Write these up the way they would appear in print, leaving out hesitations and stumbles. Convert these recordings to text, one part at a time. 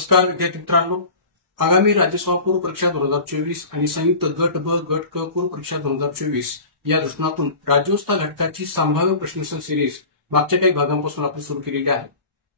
नमस्कार विद्यार्थी मित्रांनो, आगामी राज्यसभा पूर्व परीक्षा 2024 आणि संयुक्त गट ब गट क पूर्व परीक्षा 2024 या दृष्टिकोनातून राज्योत्सव घटकाची संभाव्य प्रश्नोत्तर सिरीज मागच्या काही भागांपासून आपण सुरू केलेली आहे।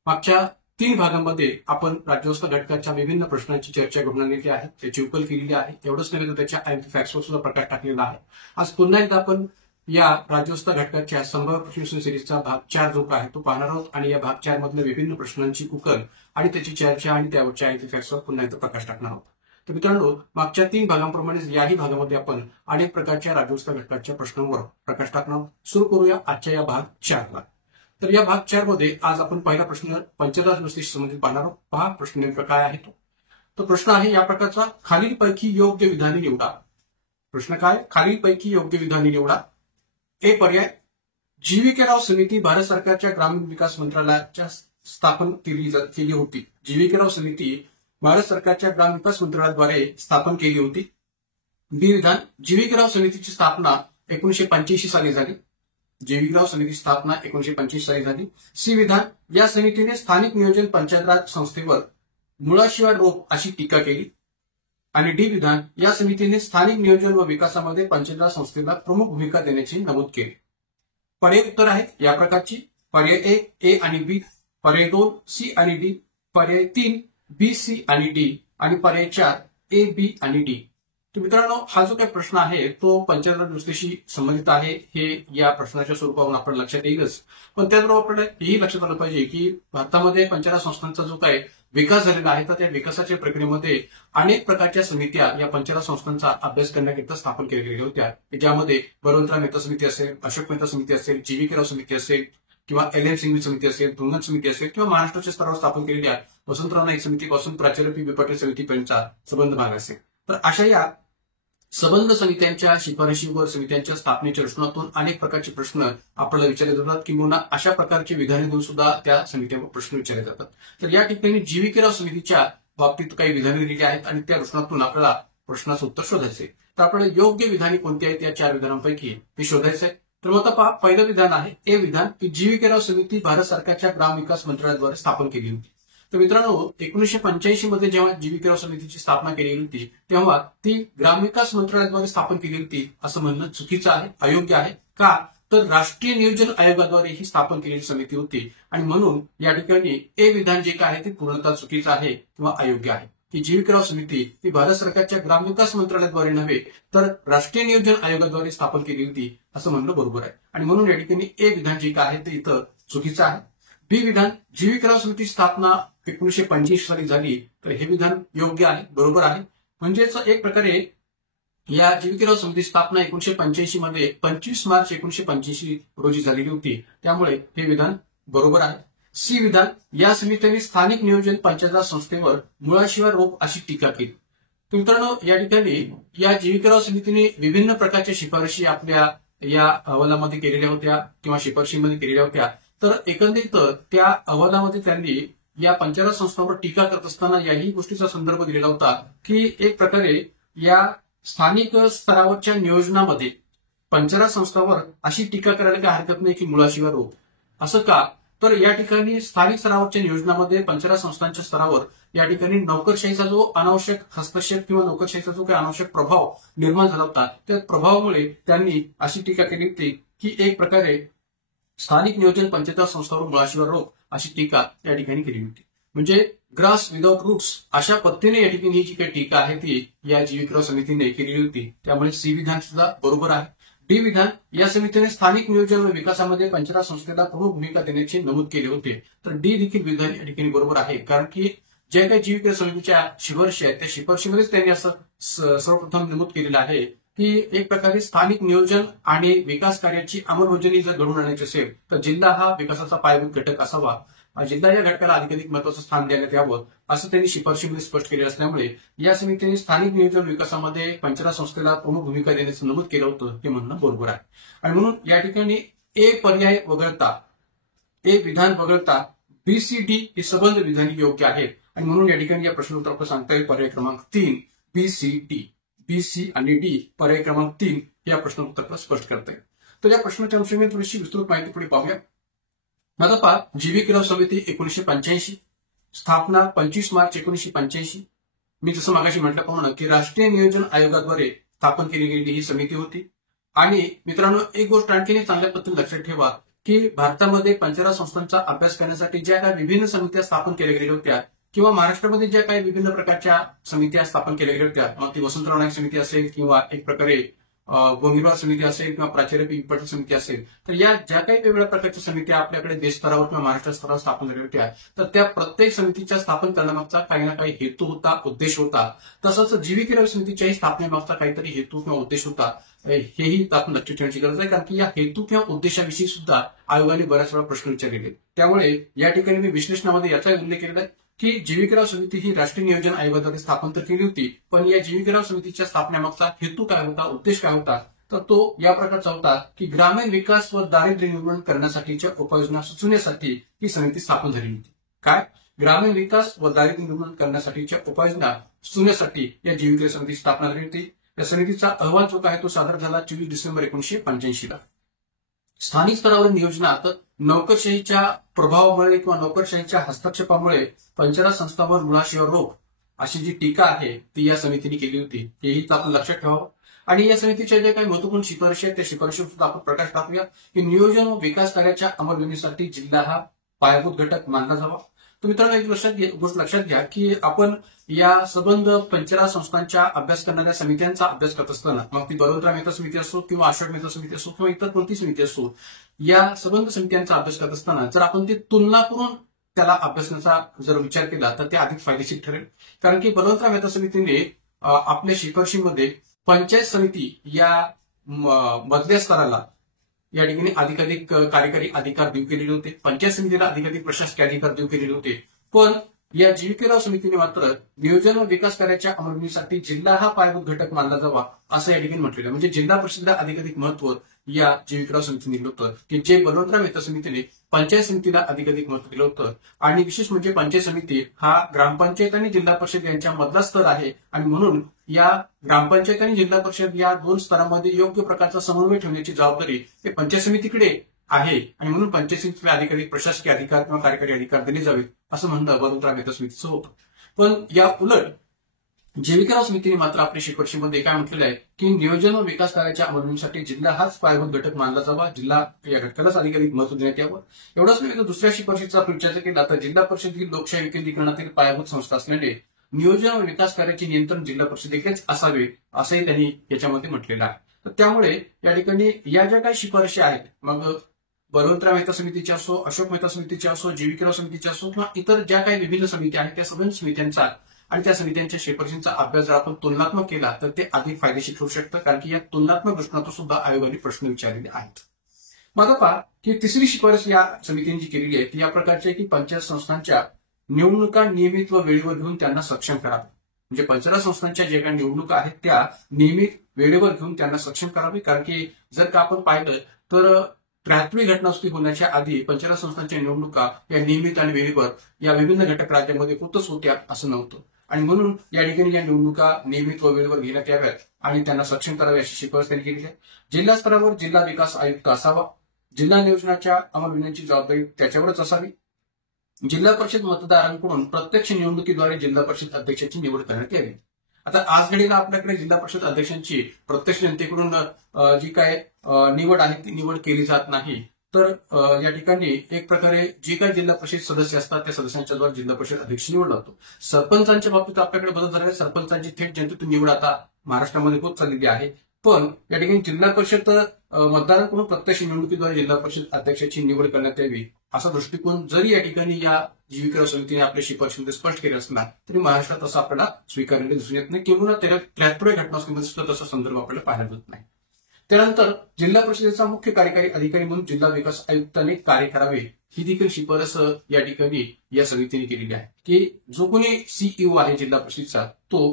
मागच्या 3 भागांमध्ये आपण राज्योत्सव घटकाच्या विभिन्न प्रश्नांची चर्चा घडून आणलेली आहे, त्याची उकल केलेली आहे। एवढंच नव्हे तर त्याच्या आयएमपी फॅक्ट्सवर सुद्धा प्रकाश टाकलेला आहे। आज पुन्हा एकदा आपण या राज्योत्सव घटकाच्या संभाव्य प्रश्नोत्तर सिरीजचा भाग 4 जो आहे तो पाहणार आहोत आणि या भाग 4 मधल्या विभिन्न प्रश्नांची उकल आणि त्याची चर्चा आणि त्यावरच्या आयएमपी फॅक्ट्सवर पुन्हा एकदा प्रकाश टाकणार आहोत। तर मित्रांनो, मागच्या 3 भागांप्रमाणेच याही भागामध्ये आपण अनेक प्रकारच्या राज्योत्सव घटकाच्या प्रश्नांवर प्रकाश टाकणार आहोत। सुरू करूया आजच्या या भाग 4 ला। तर या भाग 4 मध्ये आज आपण पहिला प्रश्न पंचदास व्यवस्थेशी संबंधित पाहणार आहोत। पहा प्रश्न नेमका काय आहे तो प्रश्न आहे या प्रकारचा, खालीलपैकी योग्य विधाने निवडा। प्रश्न काय? खालीलपैकी योग्य विधाने निवडा। ए पर्याय, जीविकेराव समिती भारत सरकारच्या ग्रामीण विकास मंत्रालयाच्या स्थापन केली होती। जीविकेराव समिती भारत सरकारच्या ग्रामीण विकास मंत्रालयाद्वारे स्थापन केली होती। बी विधान, जीविकेराव समितीची स्थापना 1985 साली झाली। जीविकेराव समितीची स्थापना 1985 साली झाली। सी विधान, या समितीने स्थानिक नियोजन पंचायत राज संस्थेवर मुळाशिवाय रोप अशी टीका केली। आणि डी विधान, या समितीने स्थानिक नियोजन व विकासामध्ये पंचायत राज संस्थेला प्रमुख भूमिका देण्याची नमूद केली। पर्याय उत्तर आहेत या प्रकारची, पर्याय ए आणि बी, पर्याय 2 सी आणि डी, पर्याय 3 बी सी आणि डी आणि पर्याय 4 ए बी आणि डी। तर मित्रांनो, हा जो काही प्रश्न आहे तो पंचायत राज व्यवस्थेशी संबंधित आहे हे या प्रश्नाच्या स्वरूपावरून आपण लक्षात येईलच। पण त्याचबरोबर आपल्याला हेही लक्षात आलं पाहिजे की भारतामध्ये पंचायत राज संस्थांचा जो काही विकास झालेला आहे तर त्या विकासाच्या प्रक्रियेमध्ये अनेक प्रकारच्या समित्या या पंचायत राज संस्थांचा अभ्यास करण्याकरिता स्थापन केल्या गेलेल्या होत्या, ज्यामध्ये बळवंतराव मेहता समिती असेल, अशोक मेहता समिती असेल, जीविकेराव समिती असेल किंवा एल.एम. सिंघवी समिती असेल, धुंगन समिती असेल किंवा महाराष्ट्राच्या स्तरावर स्थापन केलेल्या वसंतराव नाईक समितीपासून प्राचार्य पी.बी. पाटील समितीपर्यंतचा संबंध भाग असेल। तर अशा या संबंध समित्यांच्या शिफारशीवर समित्यांच्या स्थापनेच्या दृष्टिकोनातून अनेक प्रकारचे प्रश्न आपल्याला विचारले जातात किंवा अशा प्रकारची विधाने देऊन सुद्धा त्या समित्यांवर प्रश्न विचारले जातात। तर या ठिकाणी जीविकेराव समितीच्या बाबतीत काही विधाने दिली आहेत आणि त्या दृष्टिकोनातून आपल्याला प्रश्नाचं उत्तर शोधायचे। तर आपल्याला योग्य विधाने कोणती आहेत या 4 विधानांपैकी हे शोधायचं आहे। तर आता पहा, पहिलं विधान आहे ए विधान की जीविकेराव समिती भारत सरकारच्या ग्राम विकास मंत्रालयाद्वारे स्थापन केली होती। तर मित्रांनो, 1985 मध्ये जेव्हा जीविकेराव समितीची स्थापना केली होती तेव्हा ती ग्रामविकास मंत्रालयाद्वारे स्थापन केली होती असं म्हणणं चुकीचं आहे, अयोग्य आहे। का? तर राष्ट्रीय नियोजन आयोगाद्वारे ही स्थापन केलेली समिती होती आणि म्हणून या ठिकाणी ए विधान जे काय आहे ते पूर्णतः चुकीचं आहे किंवा अयोग्य आहे की जीविकेराव समिती ही भारत सरकारच्या ग्रामविकास मंत्रालयाद्वारे नव्हे तर राष्ट्रीय नियोजन आयोगाद्वारे स्थापन केली होती असं म्हणणं बरोबर आहे आणि म्हणून या ठिकाणी ए विधान जे काय आहे ते इथं चुकीचं आहे। बी विधान, जीविकेराव समितीची स्थापना 1985 साली झाली, तर हे विधान योग्य आहे, बरोबर आहे। म्हणजेच एक प्रकारे या जीविकेराव समितीची स्थापना 1985 मध्ये 25 मार्च 1985 रोजी झालेली होती, त्यामुळे हे विधान बरोबर आहे। सी विधान, या समितीने स्थानिक नियोजन पंचायत राज संस्थेवर मुळाशिवाय रोप अशी टीका केली। तर मित्रांनो, या ठिकाणी या जीविकेराव समितीने विभिन्न प्रकारच्या शिफारशी आपल्या या अहवालामध्ये केलेल्या होत्या किंवा शिफारशीमध्ये केलेल्या होत्या। तर एकंदरीत त्या अहवालामध्ये त्यांनी या पंचायत राज संस्थांवर टीका करत असताना याही गोष्टीचा संदर्भ दिलेला होता की एक प्रकारे या स्थानिक स्तरावरच्या नियोजनामध्ये पंचायत राज संस्थांवर अशी टीका करायला काही हरकत नाही की मुळाशिवाय रोप। असं का? तर या ठिकाणी स्थानिक स्तरावरच्या नियोजनामध्ये पंचायत राज संस्थांच्या स्तरावर या ठिकाणी नोकरशाहीचा जो अनावश्यक हस्तक्षेप किंवा नोकरशाहीचा जो काही अनावश्यक प्रभाव निर्माण झाला होता त्या प्रभावामुळे त्यांनी अशी टीका केली होती की एक प्रकारे स्थानिक नियोजन पंचायत राज संस्थांवर मुळाशिवाय रोप अशी टीका या ठिकाणी केली होती। म्हणजे ग्रास विदाउट रूट्स अशा पद्धतीने या ठिकाणी ही जी काही टीका आहे ती या जीविकेराव समितीने केलेली होती, त्यामुळे सी विधान सुद्धा बरोबर आहे। डी विधान, या समितीने स्थानिक नियोजन व विकासामध्ये पंचायत राज संस्थेला प्रमुख भूमिका देण्याचे नमूद केले होते, तर डी देखील विधान या ठिकाणी बरोबर आहे। कारण की ज्या काही जीविकेराव समितीच्या शिफारशी आहेत त्या शिफारशीमध्येच त्यांनी असं सर्वप्रथम नमूद केलेलं आहे की एक प्रकारे स्थानिक नियोजन आणि विकास कार्याची अंमलबजावणी जर घडवून आणायची असेल तर जिल्हा हा विकासाचा पायाभूत घटक असावा, जिल्हा या घटकाला अधिकाधिक महत्वाचं स्थान देण्यात यावं असं त्यांनी शिफारशीमध्ये स्पष्ट केलं असल्यामुळे या समितीने स्थानिक नियोजन विकासामध्ये पंचायत राज संस्थेला प्रमुख भूमिका देण्याचं नमूद केलं होतं हे म्हणणं बरोबर आहे। आणि म्हणून या ठिकाणी ए पर्याय वगळता, ए विधान वगळता बी सी डी ही संबंध विधाने योग्य आहेत आणि म्हणून या ठिकाणी या प्रश्नोत्तर आपण सांगता येईल पर्याय क्रमांक 3 B C D, B C आणि डी पर्याय क्रमांक 3 या प्रश्नोत्तराला स्पष्ट करता येईल। तर या प्रश्नाच्या अनुषंगाने थोडीशी विस्तृत माहिती पुढे पाहूया। आता पहा, जीविकेराव समिती 1985 स्थापना 25 मार्च 1985. मी जसं मागाशी म्हटल्याप्रमाणे की राष्ट्रीय नियोजन आयोगाद्वारे स्थापन केली गेलेली ही समिती होती. आणि मित्रांनो, एक गोष्ट आणखीन चांगल्या पद्धतीने लक्षात ठेवा की भारतामध्ये पंचायत संस्थांचा अभ्यास करण्यासाठी ज्या काही विभिन्न समित्या स्थापन केल्या गेलेल्या होत्या किंवा महाराष्ट्रामध्ये ज्या काही विभिन्न प्रकारच्या समित्या स्थापन केल्या गेल्या होत्या, मग ती वसंतराव नाईक समिती असेल किंवा एक प्रकारे गोंधळराव समिती असेल किंवा प्राचार्य पी पाटील समिती असेल, तर या ज्या काही वेगवेगळ्या प्रकारच्या समित्या आपल्याकडे देश स्तरावर किंवा महाराष्ट्र स्तरावर स्थापन झालेल्या होत्या, तर त्या प्रत्येक समितीच्या स्थापन करण्यामागचा काही ना काही हेतू होता, उद्देश होता. तसंच जीविकेराव समितीच्याही स्थापनेमागचा काहीतरी हेतू किंवा उद्देश होता. हेही आपण लक्षात ठेवण्याची गरज आहे, कारण की या हेतू किंवा उद्देशाविषयी सुद्धा आयोगाने बऱ्याच वेळा प्रश्न विचारलेले. त्यामुळे या ठिकाणी मी विश्लेषणामध्ये याचा उल्लेख केलेला आहे की जीविकेराव समिती ही राष्ट्रीय नियोजन आयोगाद्वारे स्थापन तर केली होती, पण या जीविकेराव समितीच्या स्थापनेमागचा हेतू काय होता, उद्देश काय होता, तर तो या प्रकारचा होता की ग्रामीण विकास व दारिद्र्य निर्मूलन करण्यासाठीच्या उपाययोजना सुचवण्यासाठी ही समिती स्थापन झाली होती. काय? ग्रामीण विकास व दारिद्र्य निर्मूलन करण्यासाठीच्या उपाययोजना सुचवण्यासाठी या जीविकेराव समितीची स्थापना झाली होती. या समितीचा अहवाल जो आहे तो सादर झाला 24 डिसेंबर 1985 ला. स्थानिक स्तरावर नियोजनात नोकरशाहीच्या प्रभावामुळे किंवा नोकरशाहीच्या हस्तक्षेपामुळे पंचायत संस्थांवर मुळाशिवाय रोग अशी जी टीका आहे ती या समितीने केली होती, हेही आपण लक्षात ठेवावं. आणि या समितीच्या ज्या काही महत्वपूर्ण शिफारशी आहेत त्या शिफारशीवर सुद्धा आपण प्रकाश टाकूया की नियोजन व विकास कार्याच्या अंमलबजावणीसाठी जिल्हा हा पायाभूत घटक मानला जावा. तर मित्रांनो, एक गोष्ट लक्षात घ्या की आपण या संबंध पंचायत संस्थांच्या अभ्यास करणाऱ्या समित्यांचा अभ्यास करत असताना, मग ती बलवंतराव मेहता समिती असो किंवा अशोक मेहता समिती असो किंवा इतर कोणती समिती असो, या संबंध समित्यांचा अभ्यास करत असताना जर आपण ती तुलना करून त्याला अभ्यासण्याचा जर विचार केला तर ते अधिक फायदेशीर ठरेल. कारण की बलवंतराव मेहता समितीने आपल्या शिफारशीमध्ये पंचायत समिती या मधल्या स्तराला या ठिकाणी अधिकाधिक कार्यकारी अधिकार देऊ केलेले होते, पंचायत समितीला अधिकाधिक प्रशासकीय अधिकार देऊ केलेले होते. पण या जीविकेराव समितीने मात्र नियोजन व विकास कार्याच्या अंमलबजावणीसाठी जिल्हा हा पायाभूत घटक मानला जावा असं या ठिकाणी म्हटलेलं. म्हणजे जिल्हा परिषदेला अधिकाधिक महत्व या जीविकेराव समितीने दिलं होतं की जे बलवंतराव मेहता समितीने पंचायत समितीला अधिकाधिक महत्व दिलं होतं. आणि विशेष म्हणजे पंचायत समिती हा ग्रामपंचायत आणि जिल्हा परिषद यांच्या मधला स्तर आहे आणि म्हणून या ग्रामपंचायत आणि जिल्हा परिषद या दोन स्तरांमध्ये योग्य प्रकारचा समन्वय ठेवण्याची जबाबदारी ते पंचायत समितीकडे आहे आणि म्हणून पंचायत समितीला अधिकाधिक प्रशासकीय अधिकार किंवा कार्यकारी अधिकार दिले जावेत असं म्हणणं बलवंतराव मेहता समितीचं होतं. पण या उलट जीविकेराव समितीने मात्र आपल्या शिफारशीमध्ये काय म्हटलेलं आहे की नियोजन व विकास कार्याच्या अंमलबजावणीसाठी जिल्हा हाच पायाभूत घटक मानला जावा, जिल्हा या घटकालाच अधिकाधिक महत्व देण्यात यावं. एवढंच नाही तर दुसऱ्या शिफारशीचा आपण विचार केला तर जिल्हा परिषद ही लोकशाही विकेंद्रीकरणातील पायाभूत संस्था असल्याने नियोजन व विकास कार्याचे नियंत्रण जिल्हा परिषदेकडेच असावे असंही त्यांनी याच्यामध्ये म्हटलेलं आहे. तर त्यामुळे या ठिकाणी या ज्या काही शिफारशी आहेत, मग बलवंतराव मेहता समितीच्या असो, अशोक मेहता समितीच्या असो, जीविकेराव समितीच्या असो किंवा इतर ज्या काही विभिन्न समित्या आहेत त्या सगळ्या समित्यांचा आणि त्या समित्यांच्या शिफारशींचा अभ्यास जर आपण तुलनात्मक केला तर ते अधिक फायदेशीर ठरू शकतं, कारण की या तुलनात्मक दृष्टिकोनातून सुद्धा आयोगाने प्रश्न विचारलेले आहेत. मग आता पहा की तिसरी शिफारस या समितीने जी केलेली आहे ती या प्रकारची आहे की पंचायत संस्थांच्या निवडणुका नियमित व वेळेवर घेऊन त्यांना सक्षम करावे. म्हणजे पंचायत संस्थांच्या ज्या काही निवडणुका आहेत त्या नियमित वेळेवर घेऊन त्यांना सक्षम करावे. कारण की जर का आपण पाहिलं तर 73वी घटनास्थळी होण्याच्या आधी पंचायत संस्थांच्या निवडणुका या नियमित आणि वेळेवर या विभिन्न घटक राज्यामध्ये होतच होत्या असं नव्हतं. आणि म्हणून या ठिकाणी या निवडणुका नियमित व वेळेवर घेण्यात याव्यात आणि त्यांना सक्षम करावे अशी शिफारस त्यांनी केली आहे. जिल्हा स्तरावर जिल्हा विकास आयुक्त असावा. जिल्हा नियोजनाच्या अंमलबजावणीची जबाबदारी त्याच्यावरच असावी. जिल्हा परिषद मतदारांकडून प्रत्यक्ष निवडणुकीद्वारे जिल्हा परिषद अध्यक्षाची निवड करण्यात यावी. आता आज घडीला आपल्याकडे जिल्हा परिषद अध्यक्षांची प्रत्यक्ष जनतेकडून जी काय निवड आहे ती निवड केली जात नाही. तर या ठिकाणी एक प्रकारे जी काही जिल्हा परिषद सदस्य असतात त्या सदस्यांच्या द्वारे जिल्हा परिषद अध्यक्ष निवडला जातो. सरपंचांच्या बाबतीत आपल्याकडे बदल झालेला, सरपंचांची थेट जनतेतून निवड आता महाराष्ट्रामध्ये होत चाललेली आहे. पण या ठिकाणी जिल्हा परिषद मतदारांकडून प्रत्यक्ष निवडणुकीद्वारे जिल्हा परिषद अध्यक्षाची निवड करण्यात यावी असा दृष्टिकोन जरी या ठिकाणी या जीविकेराव समितीने आपल्या शिफारशीमध्ये स्पष्ट केला असला तरी महाराष्ट्रात असं आपल्याला स्वीकारलेलं दिसून येत नाही किंवा 73व्या घटनास्थळीमध्ये सुद्धा तसा संदर्भ आपल्याला पाहायला मिळत नाही. त्यानंतर जिल्हा परिषदेचा मुख्य कार्यकारी अधिकारी म्हणून जिल्हा विकास आयुक्तांनी कार्य करावे ही देखील शिफारस या ठिकाणी या समितीने केलेली आहे की जो कोणी सीईओ आहे जिल्हा परिषदेचा तो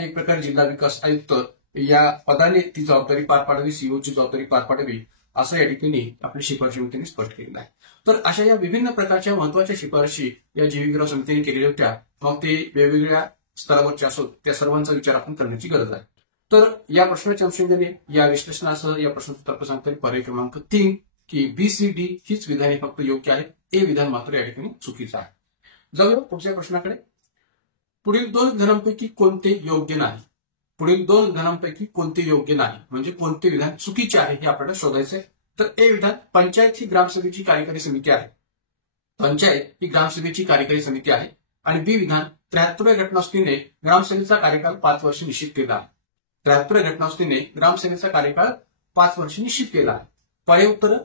एक प्रकारे जिल्हा विकास आयुक्त या पदाने ती जबाबदारी पार पाडावी, सीईओची जबाबदारी पार पाडावी असं या ठिकाणी आपल्या शिफारशीमध्ये स्पष्ट केलेलं आहे. तर अशा या विभिन्न प्रकारच्या महत्वाच्या शिफारशी या जीविकेराव समितीने केलेल्या होत्या. मग ते वेगवेगळ्या स्तरावरच्या असोत त्या सर्वांचा विचार आपण करण्याची गरज आहे. तर या प्रश्नाच्या अनुषंगाने या विश्लेषणासह या प्रश्नाचं उत्तर सांगता पर्याय क्रमांक 3 की BCD हीच विधाने फक्त योग्य आहेत, ए विधान मात्र या ठिकाणी चुकीचं आहे. जाऊया पुढच्या प्रश्नाकडे. पुढील दोन विधानांपैकी कोणते योग्य नाही? पुढील दोन विधानांपैकी कोणते योग्य नाही म्हणजे कोणते विधान चुकीचे आहे हे आपल्याला शोधायचे. तर ए विधान, पंचायत ही ग्रामसभेची कार्यकारी समिती आहे. पंचायत ही ग्रामसभेची कार्यकारी समिती आहे. आणि बी विधान, 73व्या घटनास्थळीने ग्रामसभेचा कार्यकाल 5 वर्ष निश्चित केला आहे. 73व्या घटनास्थळीने ग्रामसभेचा कार्यकाळ 5 वर्ष निश्चित केला आहे. पर्याय उत्तर: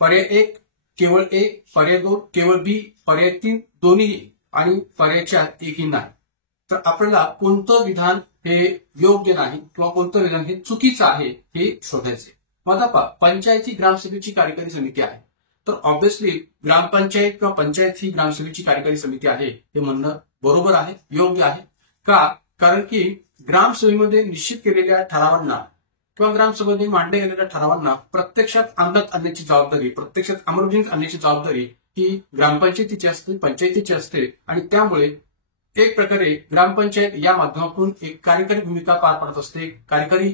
पर्याय 1 केवळ ए, पर्याय 2 केवळ बी, पर्याय 3 दोन्ही आणि पर्याय 4 एकही नाही. तर आपल्याला कोणतं विधान हे योग्य नाही किंवा कोणतं विधान हे चुकीचं आहे हे शोधायचे. मग आता पंचायत ही ग्रामसभेची कार्यकारी समिती आहे. तर ऑब्व्हियसली ग्रामपंचायत किंवा पंचायत ही ग्रामसभेची कार्यकारी समिती आहे हे म्हणणं बरोबर आहे, योग्य आहे. का? कारण की ग्रामसभेमध्ये निश्चित केलेल्या ठरावांना किंवा ग्रामसभेमध्ये मांडल्या गेलेल्या ठरावांना प्रत्यक्षात अंमलात आणण्याची जबाबदारी, प्रत्यक्षात अंमलबजावणीत आणण्याची जबाबदारी ही ग्रामपंचायतीची असते, पंचायतीची असते. आणि त्यामुळे एक प्रकारे ग्रामपंचायत या माध्यमातून एक कार्यकारी भूमिका पार पाडत असते, कार्यकारी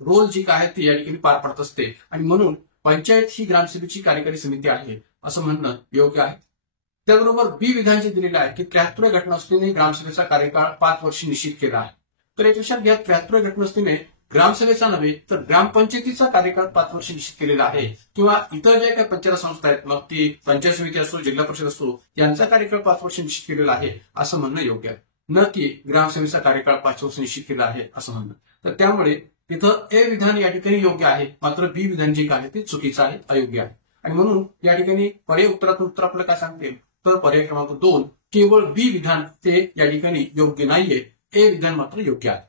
रोल जी काय ती या ठिकाणी पार पाडत असते. आणि म्हणून पंचायत ही ग्रामसभेची कार्यकारी समिती आहे असं म्हणणं योग्य आहे. त्याचबरोबर बी विधान जे दिलेलं आहे की 73व्या घटनास्थळीने ग्रामसभेचा कार्यकाळ 5 वर्ष निश्चित केला आहे. तर एक लक्षात घ्या, 73व्या घटनास्थळीने ग्रामसभेचा नव्हे तर ग्रामपंचायतीचा कार्यकाळ 5 वर्ष निश्चित केलेला आहे. किंवा इतर ज्या काही पंचायत संस्था आहेत, मग ती पंचायत समिती असो, जिल्हा परिषद असो, यांचा कार्यकाळ 5 वर्ष निश्चित केलेला आहे असं म्हणणं योग्य आहे, न की ग्रामसभेचा कार्यकाळ 5 वर्ष निश्चित केला आहे असं म्हणणं. तर त्यामुळे इथं ए विधान या ठिकाणी योग्य आहे, मात्र बी विधान जे काय ते चुकीचं आहे, अयोग्य आहे. आणि म्हणून या ठिकाणी पर्याय उत्तरातून उत्तर आपल्याला काय सांगते, तर पर्याय क्रमांक 2 केवळ बी विधान ते या ठिकाणी योग्य नाहीये, ए विधान मात्र योग्य आहे.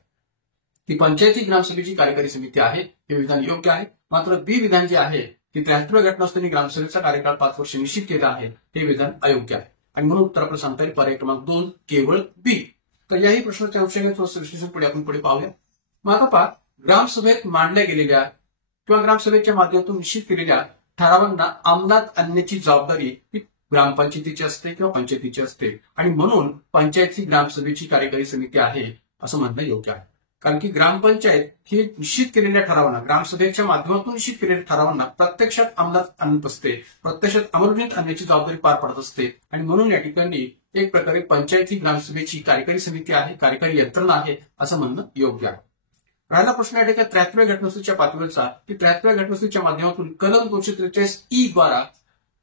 ती पंचायती ग्रामसभेची कार्यकारी समिती आहे हे विधान योग्य आहे, मात्र बी विधान जे आहे की 73व्या घटनास्थळी ग्रामसभेचा कार्यकाळ 5 वर्ष निश्चित केला आहे हे विधान अयोग्य आहे. आणि म्हणून उत्तर आपल्याला सांगता येईल पर्याय क्रमांक 2 केवळ बी. तर याही प्रश्नाच्या अनुषंगाने थोडंसं विश्लेषण पुढे पाहूया. मग आता पहा, ग्रामसभेत मांडल्या गेलेल्या किंवा ग्रामसभेच्या माध्यमातून निश्चित केलेल्या ठरावांना अंमलात आणण्याची जबाबदारी ही ग्रामपंचायतीची असते किंवा पंचायतीची असते. आणि म्हणून पंचायत ही ग्रामसभेची कार्यकारी समिती आहे असं म्हणणं योग्य आहे. कारण की ग्रामपंचायत ही निश्चित केलेल्या ठरावांना, ग्रामसभेच्या माध्यमातून निश्चित केलेल्या ठरावांना प्रत्यक्षात अंमलात आणत असते, प्रत्यक्षात अंमलबजावणीत आणण्याची जबाबदारी पार पाडत असते. आणि म्हणून या ठिकाणी एक प्रकारे पंचायत ही ग्रामसभेची कार्यकारी समिती आहे, कार्यकारी यंत्रणा आहे असं म्हणणं योग्य आहे. राहिला प्रश्न या ठिकाणी 73व्या घटनास्थळीच्या पातळीवरचा, की 73व्या घटनास्थळीच्या माध्यमातून कलम 243 बद्वारा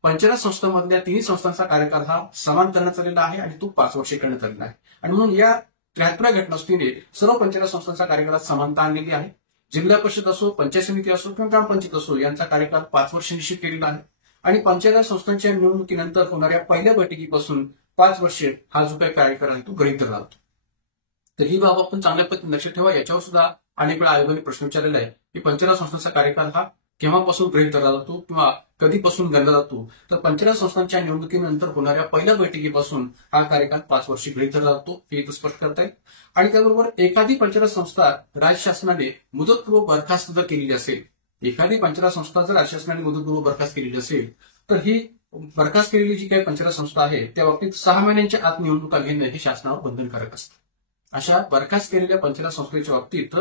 पंचायत संस्थांमधल्या तिन्ही संस्थांचा कार्यकाळ हा समान करण्यात आलेला आहे आणि तो 5 वर्षे करण्यात आलेला आहे. आणि म्हणून या 73व्या घटनास्थळीने सर्व पंचायत संस्थांच्या कार्यकाळात समानता आणलेली आहे. जिल्हा परिषद असो, पंचायत समिती असो किंवा ग्रामपंचायत असो यांचा कार्यकाळ 5 वर्ष निश्चित केलेला आहे. आणि पंचायत संस्थांच्या निवडणुकीनंतर होणाऱ्या पहिल्या बैठकीपासून 5 वर्षे हा जो काही कार्यकाळ आहे तो गृहीत धरला जातो. तर ही बाब आपण चांगल्या पद्धतीने लक्षात ठेवा. याच्यावर सुद्धा अनेक वेळा आयोगाने प्रश्न विचारलेला आहे की पंचायत संस्थांचा कार्यकाळ हा केव्हापासून गृहीत धरला जातो किंवा कधीपासून गणला जातो. तर पंचायत संस्थांच्या निवडणुकीनंतर होणाऱ्या पहिल्या बैठकीपासून हा कार्यकाळ 5 वर्षे गृहीत धरला जातो हे इथं स्पष्ट करता येईल. आणि त्याबरोबर एखादी पंचायत संस्था राज्य शासनाने मुदतपूर्व बरखास्त जर केलेली असेल, एखादी पंचायत संस्था जर राज्य शासनाने मुदतपूर्व बरखास्त केलेली असेल, तर ही बरखास्त केलेली जी काही पंचायत संस्था आहे त्या बाबतीत 6 महिन्यांच्या आत निवडणुका घेणं हे शासनावर बंधनकारक असतं. अशा बरखास्त केलेल्या पंचायत संस्थेच्या बाबतीत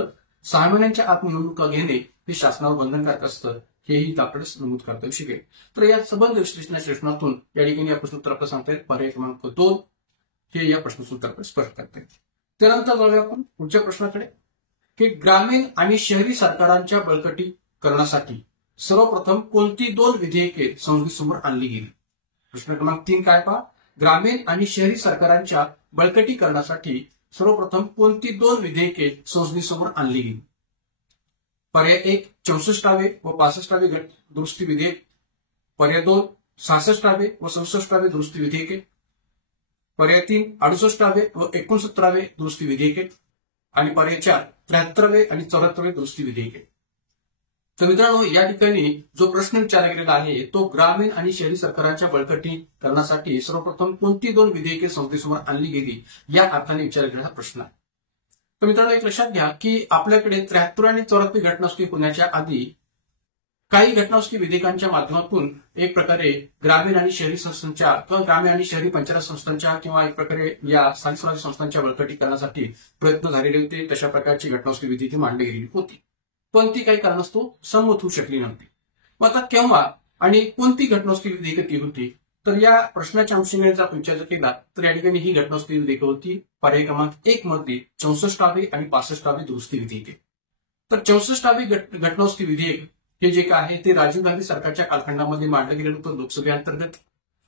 6 महिन्यांच्या आत निवडणुका घेणे हे शासनावर बंधनकारक असतं, हेही आपल्याला नमूद करता येऊ शकेल. तर या संबंध विश्लेषणाच्या प्रश्नातून या ठिकाणी या प्रश्नोत्तर आपल्याला सांगता येईल पर्याय क्रमांक 2 हे या प्रश्नोत्तर आपल्याला स्पष्ट करता येईल. त्यानंतर जाऊया आपण पुढच्या प्रश्नाकडे, की ग्रामीण आणि शहरी सरकारांच्या बळकटीकरणासाठी सर्वप्रथम कोणती 2 विधेयके संसदेसमोर आणली गेली? प्रश्न क्रमांक 3 काय पहा, ग्रामीण आणि शहरी सरकारांच्या बळकटीकरणासाठी सर्वप्रथम कोणती 2 विधेयके संसदेसमोर आणली गेली? पर्याय 1 64वे व 65वे दुरुस्ती विधेयक, पर्याय 2 66वे व 67वे दुरुस्ती विधेयके, पर्याय 3 68वे व 69वे दुरुस्ती विधेयके आणि पर्याय 4 73वे आणि 74वे दुरुस्ती विधेयके. तर मित्रांनो, या ठिकाणी जो प्रश्न विचारला गेलेला आहे तो ग्रामीण आणि शहरी सरकारांच्या बळकटीकरणासाठी सर्वप्रथम कोणती 2 विधेयके संसदेसमोर आणली गेली या अर्थाने विचारला गेलेला प्रश्न आहे. तर मित्रांनो, एक लक्षात घ्या की आपल्याकडे 73 आणि 74 घटनास्थळी होण्याच्या आधी काही घटनास्थळी विधेयकांच्या माध्यमातून एक प्रकारे ग्रामीण आणि शहरी संस्थांच्या किंवा ग्रामीण आणि शहरी पंचायत संस्थांच्या किंवा एक प्रकारे या स्थानिक स्वराज्य संस्थांच्या बळकटीकरणासाठी प्रयत्न झालेले होते. तशा प्रकारची घटनास्थळी विधेयके मांडली गेलेली होती, पण ती काही कारणास्तव संमत होऊ शकली नव्हती. मग आता केव्हा आणि कोणती घटनास्थळी विधेयके ती होती तर या प्रश्नाच्या अनुषंगाने जर आपण विचार केला तर या ठिकाणी ही घटनास्थळी विधेयक होती पर्याय क्रमांक 1 मध्ये 64वे आणि 65वे दुरुस्ती विधेयक. तर 64वे घटनास्थळी विधेयक हे जे काय आहे ते राजीव गांधी सरकारच्या कालखंडामध्ये मांडलं गेलेलं होतं लोकसभेअंतर्गत.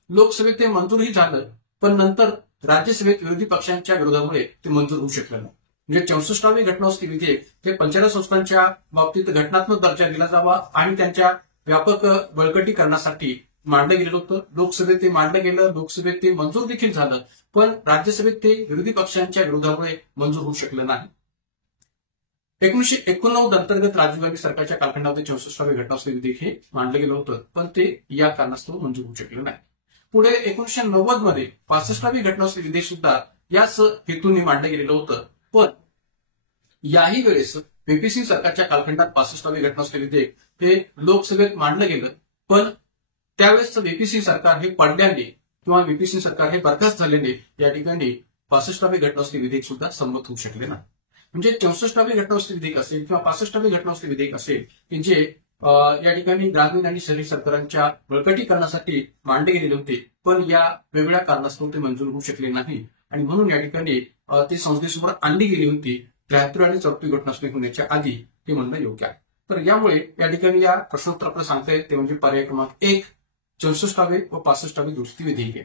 लोकसभेत ते मंजूरही झालं, पण नंतर राज्यसभेत विरोधी पक्षांच्या विरोधामुळे ते मंजूर होऊ शकलं नाही. म्हणजे 64वे घटनास्थळी विधेयक हे पंचायत संस्थांच्या बाबतीत घटनात्मक दर्जा दिला जावा आणि त्यांच्या व्यापक बळकटीकरणासाठी मांडलं गेलं होतं. लोकसभेत ते मांडलं गेलं, लोकसभेत ते मंजूर देखील झालं, पण राज्यसभेत ते विरोधी पक्षांच्या विरोधामुळे मंजूर होऊ शकलं नाही. 1989 अंतर्गत राजीव गांधी सरकारच्या कालखंडामध्ये 64वे घटनास्थळी विधेयक हे मांडलं गेलं होतं, पण ते या कारणास्तव मंजूर होऊ शकलं नाही. पुढे 1990 मध्ये 65वे घटनास्थळी विधेयक सुद्धा याच हेतूने मांडलं गेलेलं होतं, पण याही वेळेस व्हीपी सिंग सरकारच्या कालखंडात 65वे घटनास्थळी विधेयक हे लोकसभेत मांडलं गेलं, पण त्यावेळेस व्हीपी सिंग सरकार हे पडल्याने किंवा व्हीपी सिंग सरकार हे बरखास्त झाल्याने या ठिकाणी 65वे घटनास्थळी विधेयक सुद्धा संमत होऊ शकले नाही. म्हणजे 64वे घटनास्थळी विधेयक असेल किंवा 65वे घटनास्थळी विधेयक असेल की जे या ठिकाणी ग्रामीण आणि शहरी सरकारांच्या बळकटीकरणासाठी मांडले गेलेले होते, पण या वेगळ्या कारणास्तव ते मंजूर होऊ शकले नाही आणि म्हणून या ठिकाणी ती संसदेसमोर आणली गेली होती 73 आणि 74 घटनास्थळी होण्याच्या आधी, हे म्हणणं योग्य आहे. तर यामुळे या ठिकाणी या प्रश्नोत्तर आपल्याला सांगता येत ते म्हणजे पर्याय क्रमांक 1 64वे व 65वे दुरुस्ती विधेयक आहे.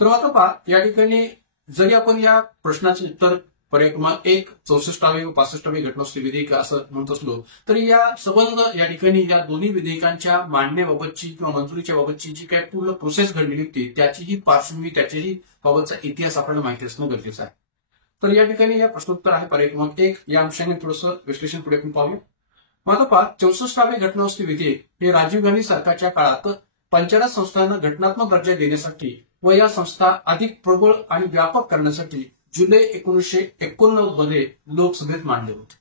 तर आता पहा या ठिकाणी जरी आपण या प्रश्नाचे उत्तर पर्याय क्रमांक 1 64वे व 65वे घटनास्थळी विधेयक असं म्हणत असलो तरी या संबंध या ठिकाणी या दोन्ही विधेयकांच्या मांडण्याबाबतची किंवा मंजुरीच्या बाबतची जी काही पूर्ण प्रोसेस घडलेली होती त्याचीही पार्श्वभूमी त्याच्याही बाबतचा इतिहास आपल्याला माहिती असणं गरजेचं आहे. तर या ठिकाणी या प्रश्नोत्तर आहे पर्याय क्रमांक 1. या अंशाने थोडंसं विश्लेषण पुढे आपण पाहूया. मात्र पहा 64वे घटनास्थळी विधेयक हे राजीव गांधी सरकारच्या काळात पंचायत संस्थांना घटनात्मक दर्जा देण्यासाठी व या संस्था अधिक प्रबळ आणि व्यापक करण्यासाठी जुलै 1989 मध्ये लोकसभेत मांडले होते.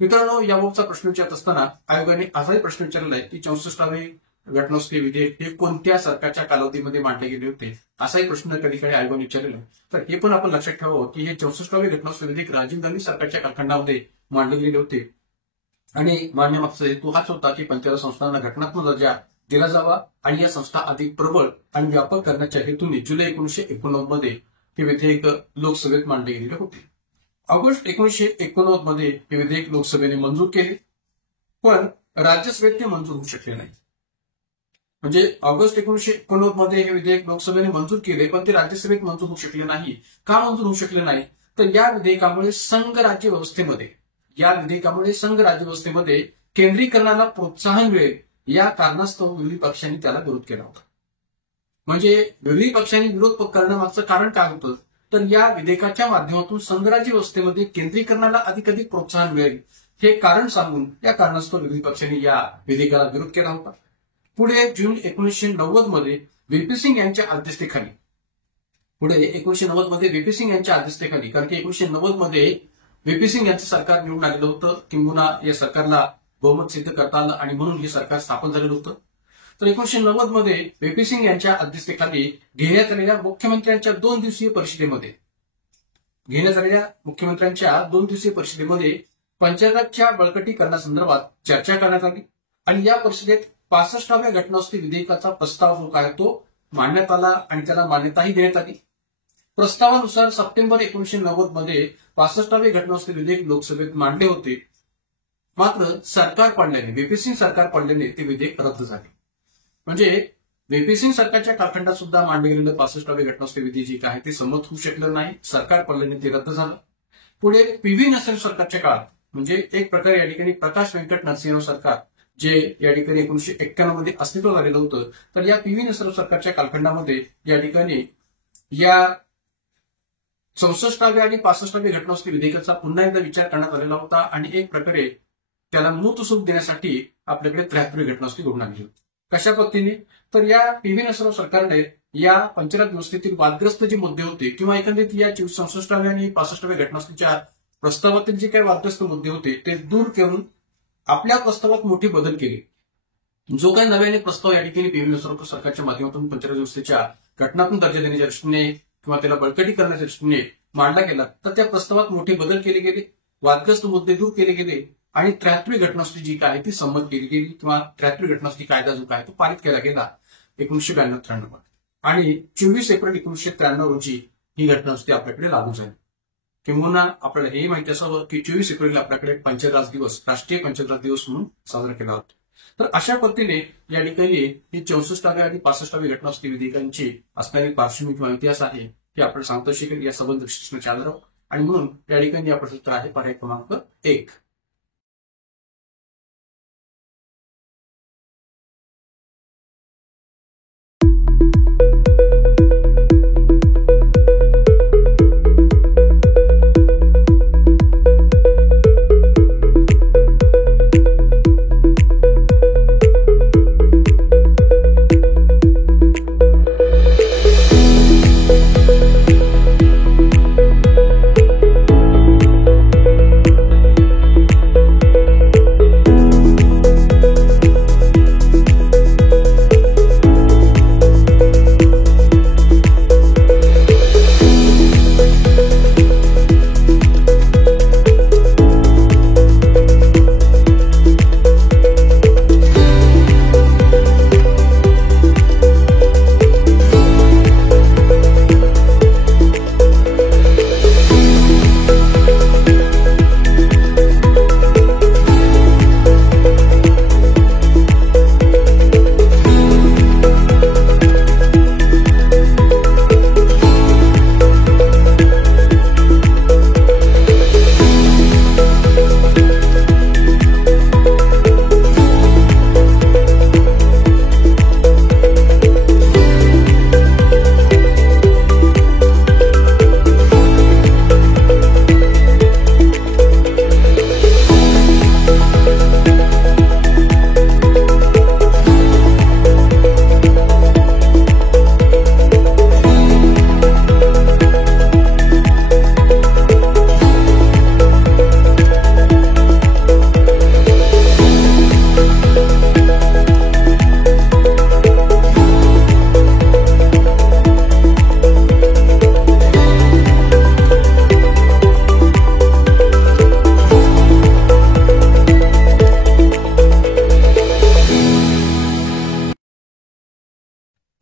मित्रांनो, याबाबतचा प्रश्न विचारत असताना आयोगाने असाही प्रश्न विचारला आहे की 64वे घटनास्थळी विधेयक हे कोणत्या सरकारच्या कालावधीमध्ये मांडले गेले होते, असाही प्रश्न कधी आयोगाने विचारलेला आहे. तर हे पण आपण लक्षात ठेवावं की हे 64वे घटनास्थळी विधेयक राजीव गांधी सरकारच्या कालखंडामध्ये मांडले गेले होते आणि मांडण्यामागचा हेतू हाच होता की पंचायत संस्थांना घटनात्मक दर्जा दिला जावा आणि या संस्था अधिक प्रबळ आणि व्यापक करण्याच्या हेतूने जुलै 1989 मध्ये हे विधेयक लोकसभेत मांडले गेलेले होते. ऑगस्ट 1989 मध्ये हे विधेयक लोकसभेने मंजूर केले, पण राज्यसभेत ते मंजूर होऊ शकले नाही. म्हणजे ऑगस्ट 1989 मध्ये हे विधेयक लोकसभेने मंजूर केले, पण ते राज्यसभेत मंजूर होऊ शकले नाही. का मंजूर होऊ शकले नाही? तर या विधेयकामुळे संघ राज्य व्यवस्थेमध्ये केंद्रीकरणाला प्रोत्साहन मिळेल या कारणास्तव विरोधी पक्षांनी त्याला विरोध केला होता. म्हणजे विरोधी पक्षांनी विरोध करण्यामागचं कारण काय होतं? तर या विधेयकाच्या माध्यमातून संघराज्य व्यवस्थेमध्ये केंद्रीकरणाला अधिकाधिक प्रोत्साहन मिळेल हे कारण सांगून या कारणास्तव विरोधी पक्षांनी या विधेयकाला विरोध केला होता. पुढे जून 1990 मध्ये व्हीपी सिंग यांच्या अध्यक्षतेखाली कारण की 1990 मध्ये व्हीपी सिंग यांचं सरकार निवडून आलेलं होतं, किंबहुना या सरकारला बहुमत सिद्ध करता आलं आणि म्हणून हे सरकार स्थापन झालेलं होतं. तर 1990 मध्ये व्हीपी सिंग यांच्या अध्यक्षतेखाली घेण्यात आलेल्या मुख्यमंत्र्यांच्या 2 दिवसीय परिषदेमध्ये पंचायतच्या बळकटीकरणासंदर्भात चर्चा करण्यात आली आणि या परिषदेत 65व्या घटनास्थळी विधेयकाचा प्रस्ताव जो काय तो मांडण्यात आला आणि त्याला मान्यताही देण्यात आली. प्रस्तावानुसार सप्टेंबर 1990 मध्ये 65वे घटनास्थळी विधेयक लोकसभेत मांडले होते, मात्र व्हीपी सिंग सरकार पडल्याने ते विधेयक रद्द झाले. म्हणजे व्हीपी सिंग सरकारच्या कालखंडात सुद्धा मांडले गेलेलं 65वे घटनास्थळी विधेयक जे आहे ते संमत होऊ शकलं नाही, सरकार पडल्याने ते रद्द झालं. पुढे पीव्ही नरसिंह सरकारच्या काळात म्हणजे एक प्रकारे या ठिकाणी प्रकाश व्यंकट नरसिंह सरकार जे या ठिकाणी 1991 मध्ये अस्तित्वात आलेलं होतं, तर या पीव्ही नरसिंह सरकारच्या कालखंडामध्ये या ठिकाणी या 64व्या आणि 65व्या घटनास्थळी विधेयकाचा पुन्हा एकदा विचार करण्यात आलेला होता आणि एक प्रकारे त्याला मूर्तसूप देण्यासाठी आपल्याकडे 73वी घटनास्थळी घडून आणली होती. कशा पद्धतीने? तर या पीव्ही नरसिंह सरकारने या पंचायत व्यवस्थेतील वादग्रस्त जे मुद्दे होते किंवा एकंदरीत या 64व्या आणि 65व्या घटनास्थळीच्या प्रस्तावातील जे काही वादग्रस्त मुद्दे होते ते दूर करून आपल्या प्रस्तावात मोठे बदल केले. जो काही नव्याने प्रस्ताव या ठिकाणी पीव्ही नरसिंह सरकारच्या माध्यमातून पंचायत व्यवस्थेच्या घटनात्मक दर्जा देण्याच्या दृष्टीने किंवा त्याला बळकटी करण्याच्या दृष्टीने मांडला गेला, तर त्या प्रस्तावात मोठे बदल केले गेले, वादग्रस्त मुद्दे दूर केले गेले आणि 73वी घटनास्थळी जी काय ती संमत केली गेली किंवा 73वी घटनास्थळी कायदा जो काय तो पारित केला गेला 1992-93 मध्ये. आणि 24 एप्रिल 1993 रोजी ही घटनादुरुस्ती आपल्याकडे लागू झाली. किंबहुना आपल्याला हे माहिती असावं की 24 एप्रिलला आपल्याकडे पंचायत राज दिवस, राष्ट्रीय पंचायत राज दिवस म्हणून साजरा केला होता. तर अशा पद्धतीने या ठिकाणी ही 64व्या आणि 65व्या घटनादुरुस्ती विधेयकांची असणारी पार्श्वभूमी किंवा इतिहास आहे हे आपल्याला सांगता शिकेल या संबंध विश्लेषणाच्या आधारावर. आणि म्हणून या ठिकाणी आपण सूत्र आहे पर्याय क्रमांक 1.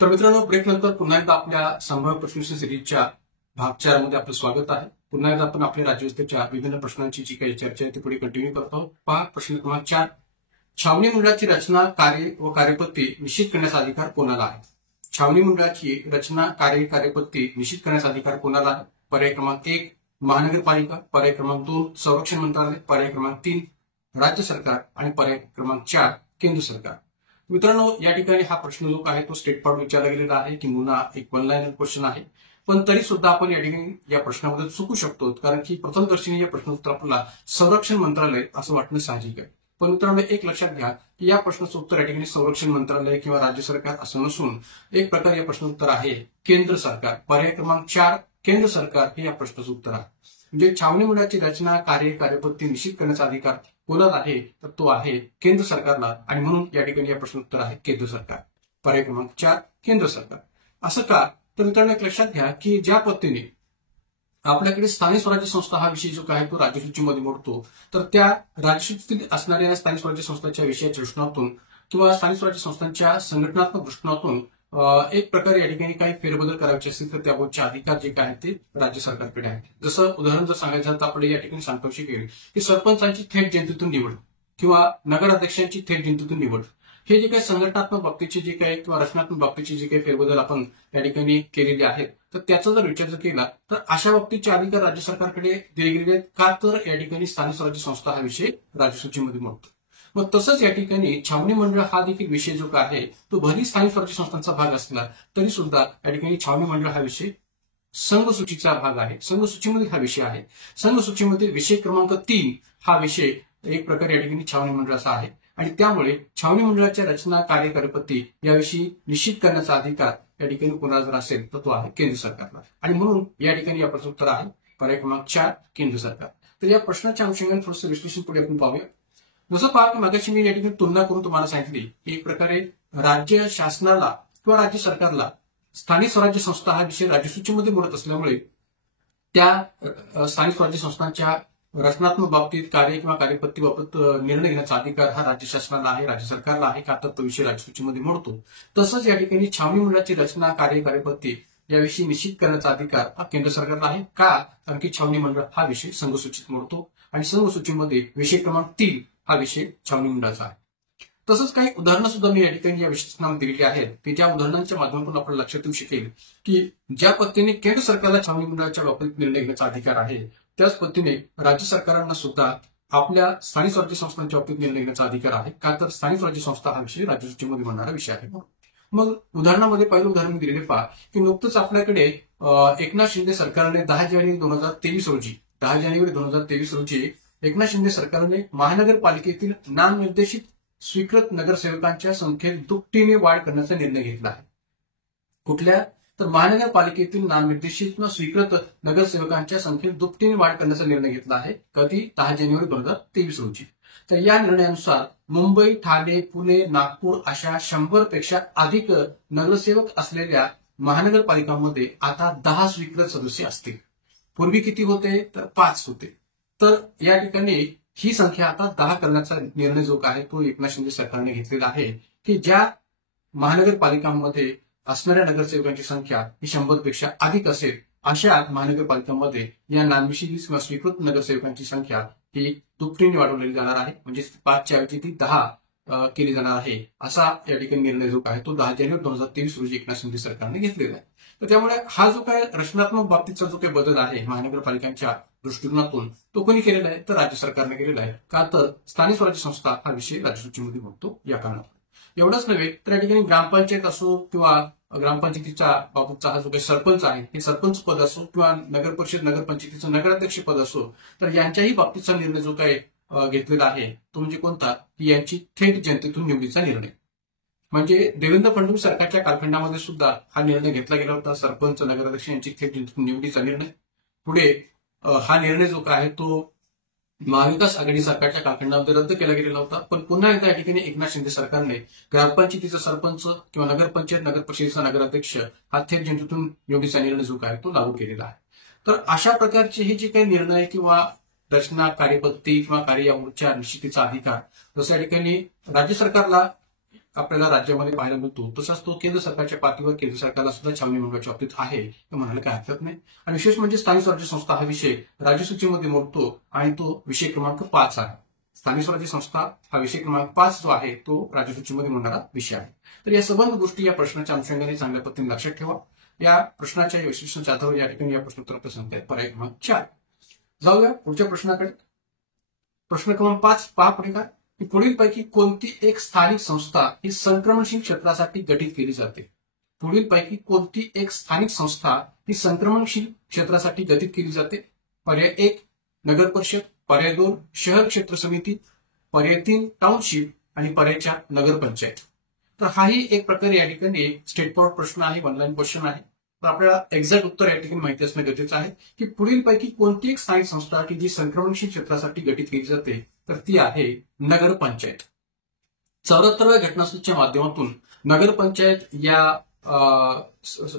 तर मित्रांनो, ब्रेक नंतर पुन्हा एकदा आपल्या संभाव्य प्रश्नोत्तर सिरीजच्या भाग 4 मध्ये आपलं स्वागत आहे. पुन्हा एकदा आपण आपल्या राज्यव्यवस्थेच्या विभिन्न प्रश्नांची जी काही चर्चा आहे ती पुढे कंटिन्यू करतो. पहा प्रश्न क्रमांक 4. छावणी मंडळाची रचना, कार्य व कार्यपद्धती निश्चित करण्याचा अधिकार कोणाला आहे? छावणी मंडळाची रचना, कार्य, कार्यपद्धती निश्चित करण्याचा अधिकार कोणाला आहे? पर्याय क्रमांक 1 महानगरपालिका, पर्याय क्रमांक 2 संरक्षण मंत्रालय, पर्याय क्रमांक 3 राज्य सरकार आणि पर्याय क्रमांक 4 केंद्र सरकार. मित्रांनो, या ठिकाणी हा प्रश्न जो आहे तो स्टेट फॉर्म विचारला गेलेला आहे, किंवा एक वन लाईनर क्वेश्चन आहे. पण तरी सुद्धा आपण या ठिकाणी या प्रश्नामध्ये चुकू शकतो, कारण की प्रथमदर्शनी या प्रश्नोत्तर आपल्याला संरक्षण मंत्रालय असं वाटणं साहजिक आहे. पण मित्रांनो, एक लक्षात घ्या की या प्रश्नाचं उत्तर या ठिकाणी संरक्षण मंत्रालय किंवा राज्य सरकार असं नसून एक प्रकारे या प्रश्नोत्तर आहे केंद्र सरकार. पर्याय क्रमांक 4 केंद्र सरकार हे या प्रश्नाचं उत्तर आहे. म्हणजे छावणी मंडळाची रचना, कार्य, कार्यपद्धती निश्चित करण्याचा अधिकार कोणाला आहे? तर तो आहे केंद्र सरकारला. आणि म्हणून या ठिकाणी या प्रश्नोत्तर आहे केंद्र सरकार. पर्याय क्रमांक 4 केंद्र सरकार. असं का? तर मित्रांनो, एक लक्षात घ्या की ज्या पद्धतीने आपल्याकडे स्थानिक स्वराज्य संस्था हा विषय जो आहे तो राज्यसूचीमध्ये मोडतो, तर त्या राज्यसूचीत असणाऱ्या स्थानिक स्वराज्य संस्थांच्या विषयाच्या दृष्टिकोनातून किंवा स्थानिक स्वराज्य संस्थांच्या संघटनात्मक दृष्टिकोनातून एक प्रकारे या ठिकाणी काही फेरबदल करायचे असतील तर त्याबाबतचे अधिकार जे काय ते राज्य सरकारकडे आहे. जसं उदाहरण जर सांगायचं झालं तर आपण या ठिकाणी सांगतो शकेल की सरपंचांची थेट जनतेतून निवड किंवा नगराध्यक्षांची थेट जनतेतून निवड, हे जे काही संघटनात्मक बाबतीचे जे काही किंवा रचनात्मक बाबतीचे जे काही फेरबदल आपण या ठिकाणी केलेले आहेत, तर त्याचा जर विचार जर केला तर अशा बाबतीचे अधिकार राज्य सरकारकडे दिले गेलेले आहेत. का? तर या ठिकाणी स्थानिक स्वराज्य संस्था हा विषय राज्यसूचीमध्ये मोडतो. मग तसंच या ठिकाणी छावणी मंडळ हा देखील विषय जो आहे तो भरी स्थानिक स्वराज्य संस्थांचा भाग असला तरी सुद्धा या ठिकाणी छावणी मंडळ हा विषय संघसूचीचा भाग आहे. संघसूचीमधील हा विषय आहे. संघसूचीमध्ये विषय क्रमांक 3 हा विषय एक प्रकारे या ठिकाणी छावणी मंडळाचा आहे. आणि त्यामुळे छावणी मंडळाच्या रचना, कार्य, कार्यपद्धती याविषयी निश्चित करण्याचा अधिकार या ठिकाणी कोणाला जर असेल तर तो आहे केंद्र सरकारला. आणि म्हणून या ठिकाणी या प्रश्नाचं उत्तर आहे पर्याय क्रमांक 4 केंद्र सरकार. तर या प्रश्नाच्या अनुषंगाने थोडंसं विश्लेषण पुढे आपण पाहूया. जसं पहा की मागाशी मी या ठिकाणी तुलना करून तुम्हाला सांगितली की एक प्रकारे राज्य शासनाला किंवा राज्य सरकारला स्थानिक स्वराज्य संस्था हा विषय राज्यसूचीमध्ये मोडत असल्यामुळे त्या स्थानिक स्वराज्य संस्थांच्या रचनात्मक बाबतीत कार्य किंवा कार्यपद्धतीबाबत निर्णय घेण्याचा अधिकार हा राज्य शासनाला आहे, राज्य सरकारला आहे का, तर तो विषय राज्यसूचीमध्ये मोडतो. तसंच या ठिकाणी छावणी मंडळाची रचना, कार्यपद्धती याविषयी निश्चित करण्याचा अधिकार हा केंद्र सरकारला आहे का, कारण की छावणी मंडळ हा विषय संघसूचीत मोडतो आणि संघसूचीमध्ये विषय क्रमांक 3 हा विषय छावणी मंडळाचा आहे. तसंच काही उदाहरणं सुद्धा मी या ठिकाणी या विशेषणामध्ये दिलेली आहेत की ज्या उदाहरणांच्या माध्यमातून आपल्याला लक्षात येऊ शकेल की ज्या पद्धतीने केंद्र सरकारला छावणी मंडळाच्या बाबतीत निर्णय घेण्याचा अधिकार आहे, त्याच पद्धतीने राज्य सरकारांना सुद्धा आपल्या स्थानिक स्वराज्य संस्थांच्या बाबतीत निर्णय घेण्याचा अधिकार आहे का, तर स्थानिक स्वराज्य संस्था हा विषय राज्यसूचीमध्ये म्हणणारा विषय आहे. मग उदाहरणामध्ये पहिलं उदाहरण मी दिलेले पहा की नुकतंच आपल्याकडे एकनाथ शिंदे सरकारने 10 जानेवारी 2023 रोजी एकनाथ शिंदे सरकारने महानगरपालिकेतील नामनिर्देशित स्वीकृत नगरसेवकांच्या संख्येत दुपटीने वाढ करण्याचा निर्णय घेतला आहे. कुठल्या, तर महानगरपालिकेतील नामनिर्देशित किंवा स्वीकृत नगरसेवकांच्या संख्येत दुपटीने वाढ करण्याचा निर्णय घेतला आहे. कधी? 10 जानेवारी 2023 रोजी. तर या निर्णयानुसार मुंबई, ठाणे, पुणे, नागपूर अशा 100 पेक्षा अधिक नगरसेवक असलेल्या महानगरपालिकांमध्ये आता 10 स्वीकृत सदस्य असतील. पूर्वी किती होते? तर 5 होते. तर या ठिकाणी ही संख्या आता 10 करण्याचा निर्णय जो आहे तो एकनाथ शिंदे सरकारने घेतलेला आहे की ज्या महानगरपालिकांमध्ये असणाऱ्या नगरसेवकांची संख्या ही 100 पेक्षा अधिक असेल अशा महानगरपालिकांमध्ये या नामनिर्देशित किंवा स्वीकृत नगरसेवकांची संख्या ही दुपटीने वाढवलेली जाणार आहे. म्हणजे 5च्या ऐवजी ती 10 केली जाणार आहे. असा या ठिकाणी निर्णय जो आहे तो 10 जानेवारी 2023 रोजी एकनाथ शिंदे सरकारने घेतलेला आहे. तर त्यामुळे हा जो काय रचनात्मक बाबतीचा जो काही बदल आहे महानगरपालिकांच्या दृष्टिकोनातून तो कोणी केलेला आहे? तर राज्य सरकारने केलेला आहे. का, तर स्थानिक स्वराज्य संस्था हा विषय राज्यसूचीमध्ये होतो या कारणामुळे. एवढंच नव्हे तर या ठिकाणी ग्रामपंचायत असो किंवा ग्रामपंचायतीच्या बाबतचा हा जो काही सरपंच आहे हे सरपंच पद असो किंवा नगर परिषद नगरपंचायतीचं नगराध्यक्ष पद असो, तर यांच्याही बाबतीचा निर्णय जो काही घेतलेला आहे तो म्हणजे कोणता, की यांची थेट जनतेतून निवडीचा निर्णय. म्हणजे देवेंद्र फडणवीस सरकारच्या कालखंडामध्ये सुद्धा हा निर्णय घेतला गेला होता, सरपंच नगराध्यक्ष यांची थेट जनतेतून निवडीचा निर्णय. पुढे हा निर्णय जो काय आहे तो महाविकास आघाडी सरकारच्या कालखंडामध्ये रद्द केला गेलेला होता. पण पुन्हा एकदा या ठिकाणी एकनाथ शिंदे सरकारने ग्रामपंचायतीचा सरपंच किंवा नगरपंचायत नगरपरिषदेचा नगराध्यक्ष हा थेट जनतेतून निवडीचा निर्णय जो काय तो लागू केलेला आहे. तर अशा प्रकारचे हे जे काही निर्णय किंवा रचना, कार्यपद्धती किंवा कार्याच्या निश्चितीचा अधिकार जसं या ठिकाणी राज्य सरकारला आपल्याला राज्यामध्ये पाहायला मिळतो, तसाच तो केंद्र सरकारच्या पातळीवर केंद्र सरकारला सुद्धा छावणी मंडळाच्या बाबतीत आहे हे म्हणायला काय हरकत नाही. आणि विशेष म्हणजे स्थानिक स्वराज्य संस्था हा विषय राज्यसूचीमध्ये मोडतो आणि तो विषय क्रमांक 5 आहे. स्थानिक स्वराज्य संस्था हा विषय क्रमांक 5 जो आहे तो राज्यसूचीमध्ये मोडणारा विषय आहे. तर या संबंध गोष्टी या प्रश्नाच्या अनुषंगाने चांगल्या पद्धतीने लक्षात ठेवा. या प्रश्नाच्या विश्लेषणाच्या आधारावर या ठिकाणी या प्रश्नोत्तर सांगतायत पर्याय क्रमांक 4. जाऊया पुढच्या प्रश्नाकडे. प्रश्न क्रमांक 5 पहा पुढे काय, की पुढीलपैकी कोणती एक स्थानिक संस्था ही संक्रमणशील क्षेत्रासाठी गठीत केली जाते? पुढीलपैकी कोणती एक स्थानिक संस्था ही संक्रमणशील क्षेत्रासाठी गठीत केली जाते? पर्याय 1 नगर परिषद, पर्याय 2 शहर क्षेत्र समिती, पर्याय 3 टाउनशिप आणि पर्याय 4 नगरपंचायत. तर हाही एक प्रकारे या ठिकाणी स्टेट फॉरवर्ड प्रश्न आहे, ऑनलाईन क्वेश्चन आहे. तर आपल्याला एक्झॅक्ट उत्तर या ठिकाणी माहिती असणं गरजेचं आहे की पुढीलपैकी कोणती एक स्थानिक संस्था की जी संक्रमणशील क्षेत्रासाठी गठीत केली जाते, तर ती आहे नगरपंचायत. 74व्या घटनासूचीच्या माध्यमातून नगरपंचायत या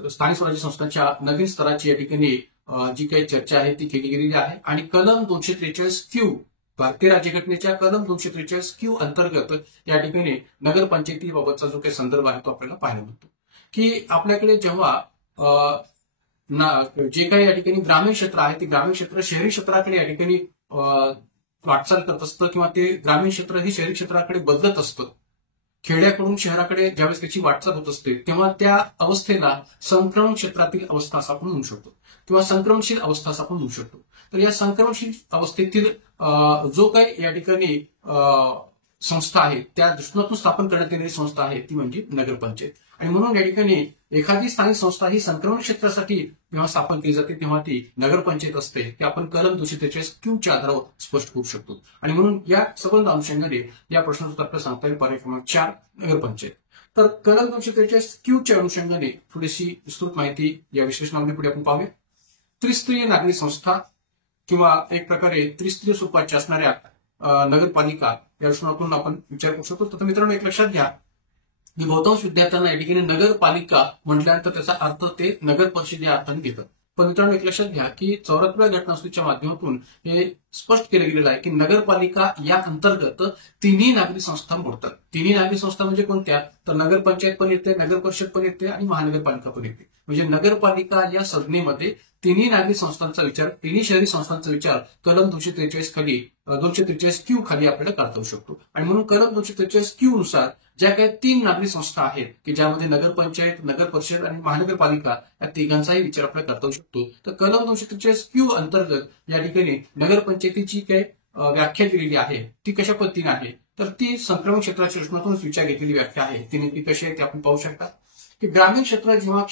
स्थानिक स्वराज्य संस्थांच्या नवीन स्तराची या ठिकाणी जी काही चर्चा आहे ती केली गेलेली आहे. आणि कलम 243Q भारतीय राज्यघटनेच्या कलम 243Q अंतर्गत या ठिकाणी नगरपंचायतीबाबतचा जो काही संदर्भ आहे तो आपल्याला पाहायला मिळतो की आपल्याकडे जेव्हा जे काही या ठिकाणी ग्रामीण क्षेत्र आहे ते ग्रामीण क्षेत्र शहरी क्षेत्राकडे या ठिकाणी वाटचाल करत असतं किंवा ते ग्रामीण क्षेत्र हे शहरी क्षेत्राकडे बदलत असतं. खेड्याकडून शहराकडे ज्यावेळेस त्याची वाटचाल होत असते तेव्हा त्या अवस्थेला संक्रमण क्षेत्रातील अवस्था असं आपण म्हणू शकतो किंवा संक्रमणशील अवस्था असं आपण म्हणू शकतो. तर या संक्रमणशील अवस्थेतील जो काही या ठिकाणी संस्था आहे त्या दृष्टिकोनातून स्थापन करण्यात येणारी संस्था आहे ती म्हणजे नगरपंचायत. आणि म्हणून या ठिकाणी एखादी स्थानिक संस्था ही संक्रमण क्षेत्रासाठी जेव्हा स्थापन केली जाते तेव्हा ती नगरपंचायत असते. ते आपण कलम 243Q च्या आधारावर स्पष्ट करू शकतो. आणि म्हणून या संबंध अंशांमध्ये या प्रश्नाचं आपल्याला सांगता येईल पर्याय क्रमांक 4 नगरपंचायत. तर कलम 243Q च्या अनुषंगाने थोडीशी विस्तृत माहिती या विश्लेषणामध्ये पुढे आपण पाहूया. त्रिस्तरीय नागरी संस्था किंवा एक प्रकारे त्रिस्तरीय स्वरूपाच्या असणाऱ्या नगरपालिका या दृष्टिकोनातून आपण विचार करू शकतो. तर मित्रांनो एक लक्षात घ्या की बहुतांश विद्यार्थ्यांना या ठिकाणी नगरपालिका म्हटल्यानंतर त्याचा अर्थ ते नगर परिषद या अर्थाने घेतात. पण मित्रांनो एक लक्षात घ्या की 74व्या घटनासूचीच्या माध्यमातून हे स्पष्ट केलं गेलेलं आहे की नगरपालिका या अंतर्गत तिन्ही नागरी संस्था मोडतात. तिन्ही नागरी संस्था म्हणजे कोणत्या? तर नगरपंचायत पण येते, नगर परिषद पण येते आणि महानगरपालिका पण येते. म्हणजे नगरपालिका या संज्ञेमध्ये तिन्ही नागरी संस्थांचा विचार, तिन्ही शहरी संस्थांचा विचार कलम 243 खाली 243Q खाली आपल्याला करता येऊ शकतो. आणि म्हणून कलम 243Q नुसार ज्या काही 3 नागरी संस्था आहेत की ज्यामध्ये नगरपंचायत, नगर परिषद आणि महानगरपालिका या तिघांचाही विचार आपल्याला करता येऊ शकतो. तर कलम 243Q अंतर्गत या ठिकाणी नगरपंचायतीची काही व्याख्या दिलेली आहे ती कशा पद्धतीने आहे, तर ती संक्रमण क्षेत्राच्या दृष्टिकोनातूनच विचार घेतलेली व्याख्या आहे. ती नेमकी कशी आहे ते आपण पाहू शकता की ग्रामीण क्षेत्र जेव्हा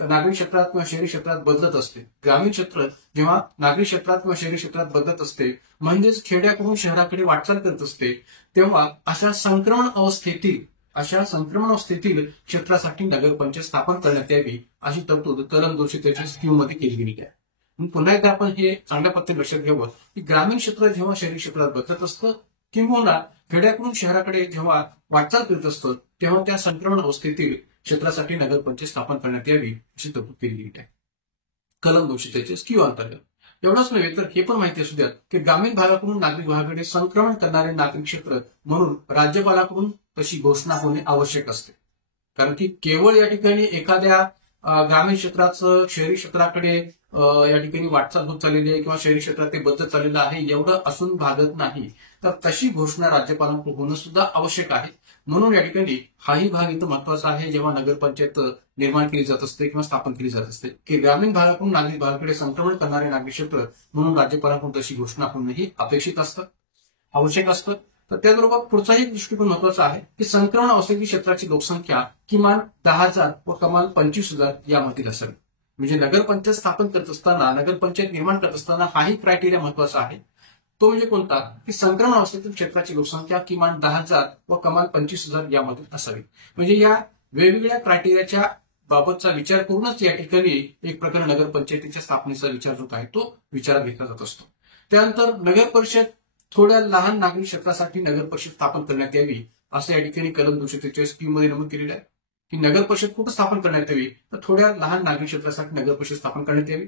नागरी क्षेत्रात किंवा शहरी क्षेत्रात बदलत असते, ग्रामीण क्षेत्र जेव्हा नागरी क्षेत्रात किंवा शहरी क्षेत्रात बदलत असते म्हणजेच खेड्याकडून शहराकडे वाटचाल करत असते, तेव्हा अशा संक्रमण अवस्थेतील क्षेत्रासाठी नगरपंचायत स्थापन करण्यात यावी अशी तरतूद कलम 243Q मध्ये केली गेली आहे. पुन्हा एकदा आपण हे चांगल्या पद्धतीने लक्षात घ्यावं की ग्रामीण क्षेत्र जेव्हा शहरी क्षेत्रात बदलत असतं किंवा खेड्याकडून शहराकडे जेव्हा वाटचाल करत असतं तेव्हा त्या संक्रमण अवस्थेतील क्षेत्रासाठी नगरपंचायत स्थापन करण्यात यावी अशी तरतूद केली गेली आहे कलम 243Q अंतर्गत. एवढंच नव्हे तर हे पण माहिती असू द्या की ग्रामीण भागाकडून नागरिक भागाकडे संक्रमण करणारे नागरिक क्षेत्र म्हणून राज्यपालाकडून तशी घोषणा होणे आवश्यक असते. कारण की केवळ या ठिकाणी एखाद्या ग्रामीण क्षेत्राचं शहरी क्षेत्राकडे या ठिकाणी वाटचाल होत चाललेली आहे किंवा शहरी क्षेत्रात ते बदलत चाललेलं आहे एवढं असून भागत नाही, तर तशी घोषणा राज्यपालांकडून होणं सुद्धा आवश्यक आहे. म्हणून या ठिकाणी हाही भाग इथं महत्वाचा आहे जेव्हा नगरपंचायत निर्माण केली जात असते किंवा स्थापन केली जात असते की ग्रामीण भागाकडून नागरिक भागाकडे संक्रमण करणारे नागरिक क्षेत्र म्हणून राज्यपालांकडून तशी घोषणा होणंही अपेक्षित असतं, आवश्यक असतं. तर त्याचबरोबर पुढचाही दृष्टिकोन महत्वाचा आहे की संक्रमण अवस्थेतील क्षेत्राची लोकसंख्या किमान 10,000 व कमाल 25,000 यामधील असावी. म्हणजे नगरपंचायत स्थापन करत असताना, नगरपंचायत निर्माण करत असताना हाही क्रायटेरिया महत्वाचा आहे. तो म्हणजे कोणता? की संक्रमण अवस्थेतील क्षेत्राची लोकसंख्या किमान 10,000 व कमाल 25,000 यामध्ये असावी. म्हणजे या वेगवेगळ्या क्रायटेरियाच्या बाबतचा विचार करूनच या ठिकाणी एक प्रकारे नगरपंचायतीच्या स्थापनेचा विचार जो आहे तो विचारात घेतला जात असतो. त्यानंतर नगर परिषद, थोड्या लहान नागरी क्षेत्रासाठी नगर परिषद स्थापन करण्यात यावी असं या ठिकाणी कलम 243Q मध्ये नमूद केलेलं आहे की नगर परिषद कुठं स्थापन करण्यात यावी, तर थोड्या लहान नागरी क्षेत्रासाठी नगर परिषद स्थापन करण्यात यावी.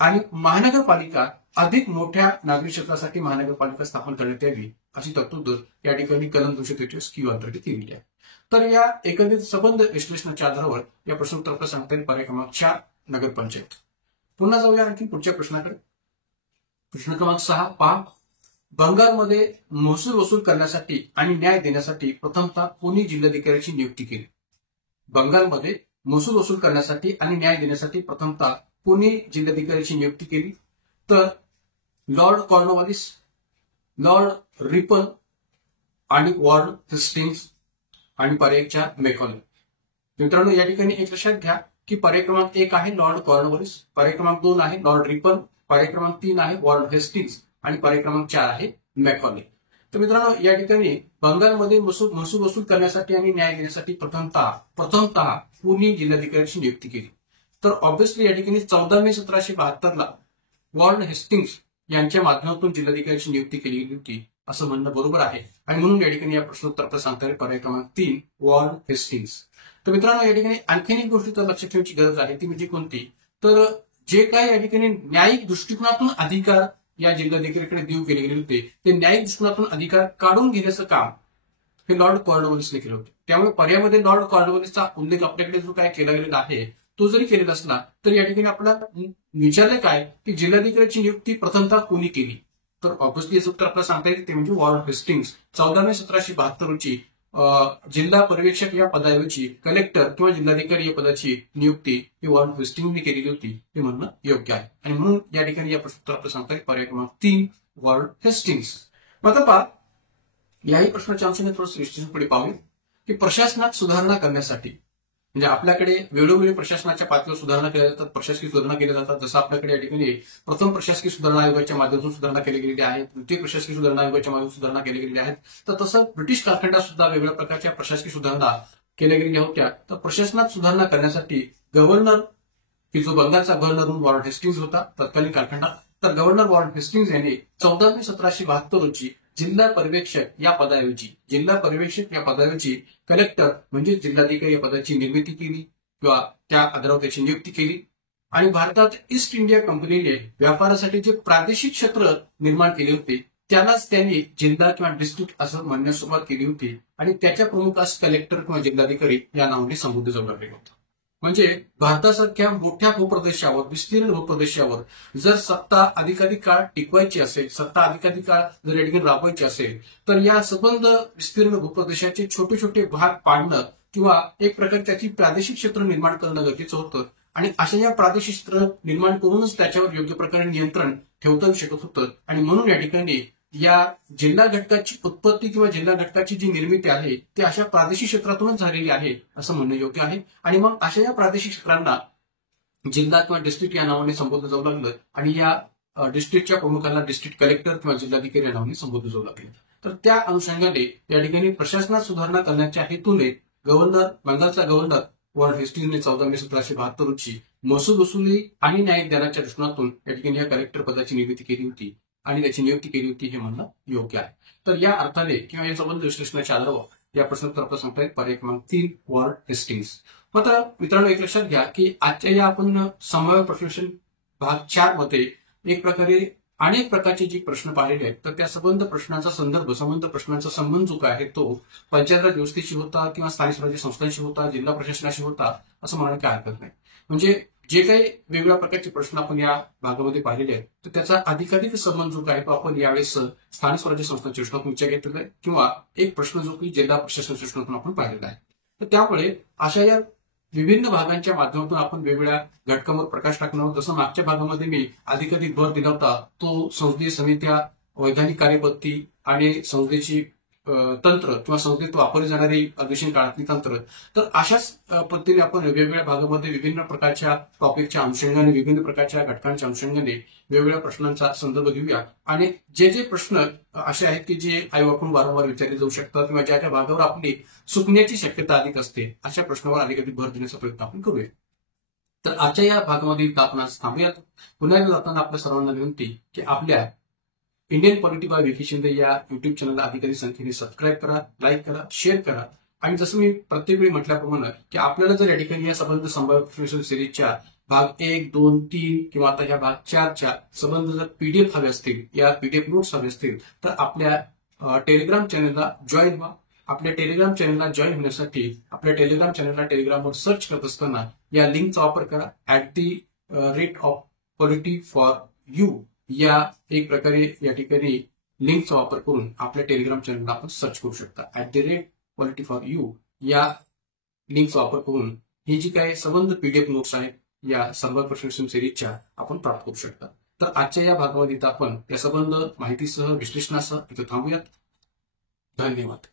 आणि महानगरपालिका अधिक मोठ्या नागरी क्षेत्रासाठी महानगरपालिका स्थापन करण्यात यावी अशी तरतूद या ठिकाणी कलम 243Q अंतर्गत केलेली आहे. तर या एकंदरीत संबंध विश्लेषणाच्या आधारावर या प्रश्नोत्तराचा सांगता येईल पर्याय क्रमांक 4 नगरपंचायत. पुन्हा जाऊया आणखी पुढच्या प्रश्नाकडे. प्रश्न क्रमांक 6 पहा. बंगालमध्ये महसूल वसूल करण्यासाठी आणि न्याय देण्यासाठी प्रथमतः कोणी जिल्हाधिकाऱ्याची नियुक्ती केली? बंगालमध्ये महसूल वसूल करण्यासाठी आणि न्याय देण्यासाठी प्रथमतः कोणी जिल्हाधिकाऱ्याची नियुक्ती केली? तर लॉर्ड कॉर्नवॉलिस, लॉर्ड रिपन आणि वॉर्ड हेस्टिंग्स आणि पर्याय 4 मॅकॉले. मित्रांनो या ठिकाणी एक लक्षात घ्या की पर्याय क्रमांक 1 आहे लॉर्ड कॉर्नवॉलिस, पर्याय क्रमांक 2 आहे लॉर्ड रिपन, पर्याय क्रमांक 3 आहे वॉर्ड हेस्टिंग्स आणि पर्याय क्रमांक 4 आहे मॅकॉले. तर मित्रांनो या ठिकाणी बंगालमध्ये महसूल वसूल करण्यासाठी आणि न्याय देण्यासाठी प्रथमतः कोणी जिल्हाधिकाऱ्याची नियुक्ती केली? तर ऑब्व्हियसली या ठिकाणी 14 मे 1772 वॉर्ड हेस्टिंग्स यांच्या माध्यमातून जिल्हाधिकाऱ्याची नियुक्ती केली गेली होती असं म्हणणं बरोबर आहे. आणि म्हणून या ठिकाणी या प्रश्नोत्तराचा सांगता येईल पर्याय क्रमांक 3 वॉर्ड हेस्टिंग्स. तर मित्रांनो या ठिकाणी आणखीन एक गोष्ट तर लक्षात ठेवण्याची गरज आहे ती म्हणजे कोणती? तर जे काही या ठिकाणी न्यायिक दृष्टिकोनातून अधिकार या जिल्हाधिकाऱ्याकडे देऊ केले गेले होते ते न्यायिक दृष्टिकोनातून अधिकार काढून घेण्याचं काम हे लॉर्ड कॉर्नवॉलिसने केलं होतं. त्यामुळे पर्यायामध्ये लॉर्ड कॉर्नवॉलिसचा उल्लेख आपल्याकडे जो काय केला गेलेला आहे तो जरी केलेला असला तर या ठिकाणी आपल्याला विचारलं काय की जिल्हाधिकाऱ्याची नियुक्ती प्रथमतः कोणी केली? तर ऑब्व्हियसली याचं उत्तर आपल्याला सांगता येईल ते म्हणजे वॉर्ड हेस्टिंग्स. 14 मे 1772 रोजी जिल्हा पर्यवेक्षक या पदाऐवजी कलेक्टर किंवा जिल्हाधिकारी या पदाची नियुक्ती ही वॉर्ड हेस्टिंग्सने केलेली होती हे म्हणणं योग्य आहे. आणि म्हणून या ठिकाणी या प्रश्नोत्तर आपल्याला सांगता येईल पर्याय क्रमांक 3 वॉर्ड हेस्टिंग्स. आता पहा याही प्रश्नाच्या अंशाने थोडं विश्लेषण पुढे पाहूया की प्रशासनात सुधारणा करण्यासाठी म्हणजे आपल्याकडे वेळोवेळी प्रशासनाच्या पातळीवर सुधारणा केल्या जातात, प्रशासकीय सुधारणा केल्या जातात. जसं आपल्याकडे या ठिकाणी प्रथम प्रशासकीय सुधारणा आयोगाच्या माध्यमातून सुधारणा केली गेलेली आहे, द्वितीय प्रशासकीय सुधारणा आयोगाच्या माध्यमातून सुधारणा केली गेलेली आहेत. तर तसं ब्रिटिश कालखंडात सुद्धा वेगवेगळ्या प्रकारच्या प्रशासकीय सुधारणा केल्या गेलेल्या होत्या. तर प्रशासनात सुधारणा करण्यासाठी गव्हर्नर की जो बंगालचा गव्हर्नर म्हणून वॉर्ड हेस्टिंग्स होता तत्कालीन कालखंडात, तर गव्हर्नर वॉर्ड हेस्टिंग्स यांनी 14 मे 1772 रोजी जिल्हा पर्यवेक्षक या पदाऐवजी कलेक्टर म्हणजे जिल्हाधिकारी या पदाची निर्मिती केली किंवा त्या आधारावर त्याची नियुक्ती केली. आणि भारतात ईस्ट इंडिया कंपनीने व्यापारासाठी जे प्रादेशिक क्षेत्र निर्माण केले होते त्यालाच त्यांनी जिल्हा किंवा डिस्ट्रिक्ट असं म्हणण्यास सुरुवात केली होती आणि त्याच्या प्रमुखास कलेक्टर किंवा जिल्हाधिकारी या नावाने संबोधले जाऊ लागले होते. म्हणजे भारतासारख्या मोठ्या भूप्रदेशावर, विस्तीर्ण भूप्रदेशावर जर सत्ता अधिकाधिक काळ टिकवायची असेल, सत्ता अधिकाधिक काळ जर या ठिकाणी राबवायची असेल, तर या संबंध विस्तीर्ण भूप्रदेशाचे छोटे छोटे भाग पाडणं किंवा एक प्रकारे त्याची प्रादेशिक क्षेत्र निर्माण करणं गरजेचं होतं. आणि अशा या प्रादेशिक क्षेत्र निर्माण करूनच त्याच्यावर योग्य प्रकारे नियंत्रण ठेवता येऊ शकत होतं. आणि म्हणून या ठिकाणी या जिल्हा घटकाची उत्पत्ती किंवा जिल्हा घटकाची जी निर्मिती आहे ती अशा प्रादेशिक क्षेत्रातूनच झालेली आहे असं म्हणणं योग्य आहे. आणि मग अशा या प्रादेशिक क्षेत्रांना जिल्हा किंवा डिस्ट्रिक्ट या नावाने संबोधलं जाऊ लागलं आणि या डिस्ट्रिक्टच्या प्रमुखाला डिस्ट्रिक्ट कलेक्टर किंवा जिल्हाधिकारी या नावाने संबोधलं जाऊ लागले. तर त्या अनुषंगाने या ठिकाणी प्रशासनात सुधारणा करण्याच्या हेतूने बंगालचा गव्हर्नर वॉर्ड हेस्टिंग्जने 14 मे 1772 रोजी महसूल वसुली आणि न्यायदानाच्या दृष्टिकोनातून या ठिकाणी या कलेक्टर पदाची निर्मिती केली होती आणि त्याची नियुक्ती केली होती हे म्हणणं योग्य आहे. तर या अर्थाने किंवा या संबंध विश्लेषणाच्या आधारावर या प्रश्नोत्तर आपण सांगताय पर्याय क्रमांक 3 वॉर्ड हेस्टिंग्ज. मात्र मित्रांनो एक लक्षात घ्या की आजच्या या आपण संभाव्य प्रश्न भाग 4 मध्ये एक प्रकारे अनेक प्रकारचे जे प्रश्न पाहिलेले आहेत तर त्या संबंध प्रश्नांचा संबंध जो काय आहे तो पंचायत राज व्यवस्थेशी होता किंवा स्थानिक स्वराज्य संस्थांशी होता, जिल्हा प्रशासनाशी होता असं म्हणायला काय हरकत नाही. म्हणजे जे काही वेगवेगळ्या प्रकारचे प्रश्न आपण या भागामध्ये पाहिलेले आहेत तर त्याचा अधिकाधिक संबंध जो काय तो आपण यावेळेस स्थानिक स्वराज्य संस्थांच्या दृष्टीकोनातून विचार घेतलेला आहे किंवा एक प्रश्न जो की जिल्हा प्रशासनाच्या दृष्टीकोनातून आपण पाहिलेला आहे. तर त्यामुळे अशा या विभिन्न भागांच्या माध्यमातून आपण वेगवेगळ्या घटकांवर प्रकाश टाकणार आहोत. जसं मागच्या भागामध्ये मी अधिकाधिक भर दिला होता तो संसदीय समित्या, वैधानिक कार्यपद्धती आणि संसदेची तंत्र किंवा संसदेत वापरली जाणारी अधिवेशन काळातली तंत्र. तर अशाच पद्धतीने आपण वेगवेगळ्या भागामध्ये विभिन्न प्रकारच्या टॉपिकच्या अनुषंगाने, विभिन्न प्रकारच्या घटकांच्या अनुषंगाने वेगवेगळ्या प्रश्नांचा संदर्भ घेऊया आणि जे जे प्रश्न असे आहेत की जे आपण वारंवार विचारले जाऊ शकतात किंवा ज्या ज्या भागावर आपली चुकण्याची शक्यता अधिक असते अशा प्रश्नावर अधिकाधिक भर देण्याचा प्रयत्न आपण करूया. तर आजच्या या भागामध्ये आपण आज थांबूयात. पुन्हा एकदा जाताना आपल्या सर्वांना विनंती की आपल्या Indian polity bye Vicky Shinde या युट्यूब चॅनलला अधिकाधिक संख्येने सबस्क्राईब करा, लाईक करा, शेअर करा. आणि जसं मी प्रत्येक वेळी म्हटल्याप्रमाणे की आपल्याला जर या ठिकाणी या संबंध संभाव्य सिरीजच्या भाग 1, 2, 3 किंवा आता या भाग 4च्या संबंध जर पीडीएफ हवे असतील या पीडीएफ नोट्स हवे असतील तर आपल्या टेलिग्राम चॅनलला जॉईन व्हा. आपल्या टेलिग्राम चॅनलला जॉईन होण्यासाठी आपल्या टेलिग्राम चॅनलला टेलिग्रामवर सर्च करत असताना या लिंकचा वापर करा @polity4u या एक प्रकारे या ठिकाणी लिंकचा वापर करून आपल्या टेलिग्राम चॅनलला आपण सर्च करू शकता. @polity4u या लिंकचा वापर करून ही जी काही संबंध पीडीएफ नोट्स आहेत या संभाव्य प्रश्न सिरीजच्या आपण प्राप्त करू शकता. तर आजच्या या भागामध्ये आपण या संबंध माहितीसह विश्लेषणासह इथे थांबूयात. धन्यवाद.